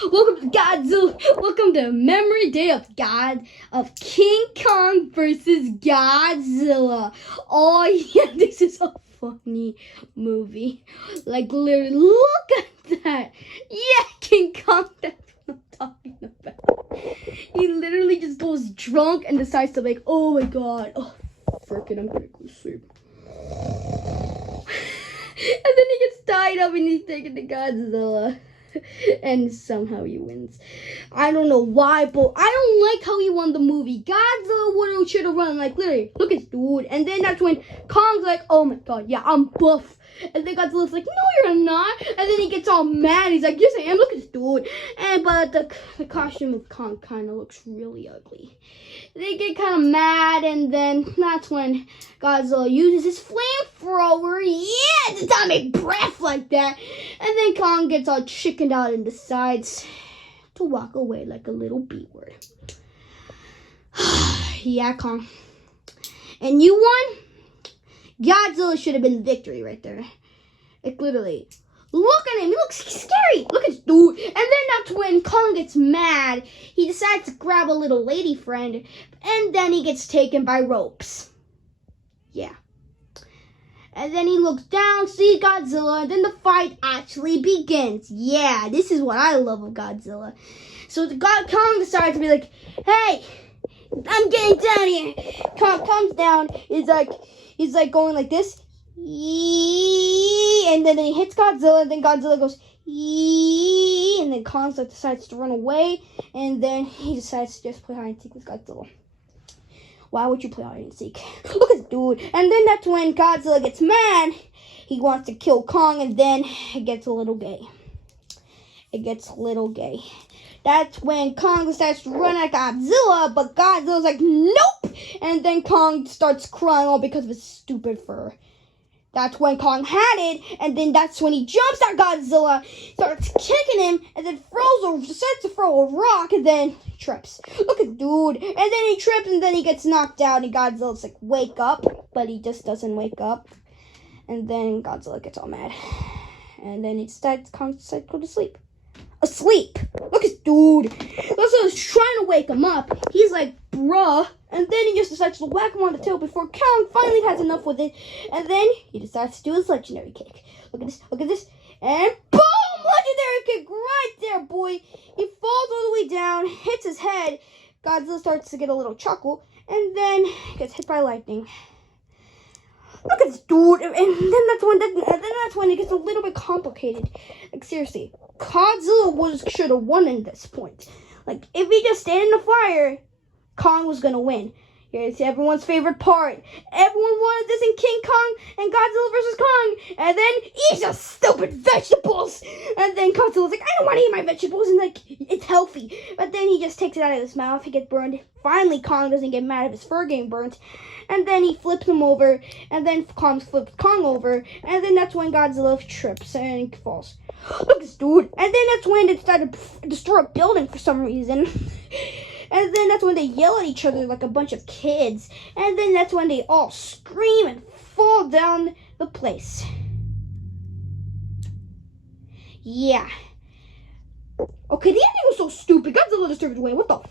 Welcome to Godzilla. Welcome to Memory Day of King Kong versus Godzilla. Oh yeah, this is a funny movie. Like literally, look at that. Yeah, King Kong. That's what I'm talking about. He literally just goes drunk and decides to like, oh my god, oh frick it, I'm gonna go to sleep. And then he gets tied up and he's taken to Godzilla. And somehow he wins. I don't know why, but I don't like how he won the movie. Godzilla should have run, like, literally, look at this dude. And then that's when Kong's like, oh my god, yeah, I'm buff. And then Godzilla's like, no, you're not. And then he gets all mad. He's like, yes, I am. Look at this dude. But the costume of Kong kind of looks really ugly. They get kind of mad, and then that's when Godzilla uses his flamethrower. Yeah, it's not make breath like that. And then Kong gets all chickened out and decides to walk away like a little B-word. Yeah, Kong. And you won? Godzilla should have been the victory right there. Like, literally. Look at him. He looks scary. Look at this dude. And then that's when Kong gets mad. He decides to grab a little lady friend. And then he gets taken by ropes. Yeah. And then he looks down, sees Godzilla, and then the fight actually begins. Yeah, this is what I love of Godzilla. So Kong decides to be like, hey, I'm getting down here. Kong comes down. He's like going like this. And then he hits Godzilla, and then Godzilla goes, and then Kong decides to run away, and then he decides to just play hide and seek with Godzilla. Why would you play hide and seek? Look at this dude. And then that's when Godzilla gets mad. He wants to kill Kong, and then it gets a little gay. That's when Kong decides to run at Godzilla, but Godzilla's like, nope! And then Kong starts crying all because of his stupid fur. That's when Kong had it, and then that's when he jumps at Godzilla, starts kicking him, and then decides to throw a rock, and then trips. Look at dude. And then he trips, and then he gets knocked out, and Godzilla's like, wake up, but he just doesn't wake up. And then Godzilla gets all mad. And then Kong decides to go to sleep. Asleep. Look at this dude. Godzilla's trying to wake him up. He's like, bruh. And then he just decides to whack him on the tail before Kong finally has enough with it. And then he decides to do his legendary kick. Look at this. And boom! Legendary kick right there, boy. He falls all the way down, hits his head. Godzilla starts to get a little chuckle. And then gets hit by lightning. Look at this dude. And then that's when it gets a little bit complicated. Like, seriously. Godzilla should have won in this point. Like, if he just stayed in the fire, Kong was gonna win. Here's everyone's favorite part. Everyone wanted this in King Kong and Godzilla versus Kong. And then eat your stupid vegetables. And then Godzilla's like, I don't want to eat my vegetables. And like, it's healthy. But then he just takes it out of his mouth. He gets burned. Finally, Kong doesn't get mad if his fur getting burnt. And then he flips him over. And then Kong flips Kong over. And then that's when Godzilla trips and falls. Look at this dude. And then that's when they decided to destroy a building for some reason. And then that's when they yell at each other like a bunch of kids. And then that's when they all scream and fall down the place. Yeah. Okay, the ending was so stupid. Godzilla disturbed away. What the fuck?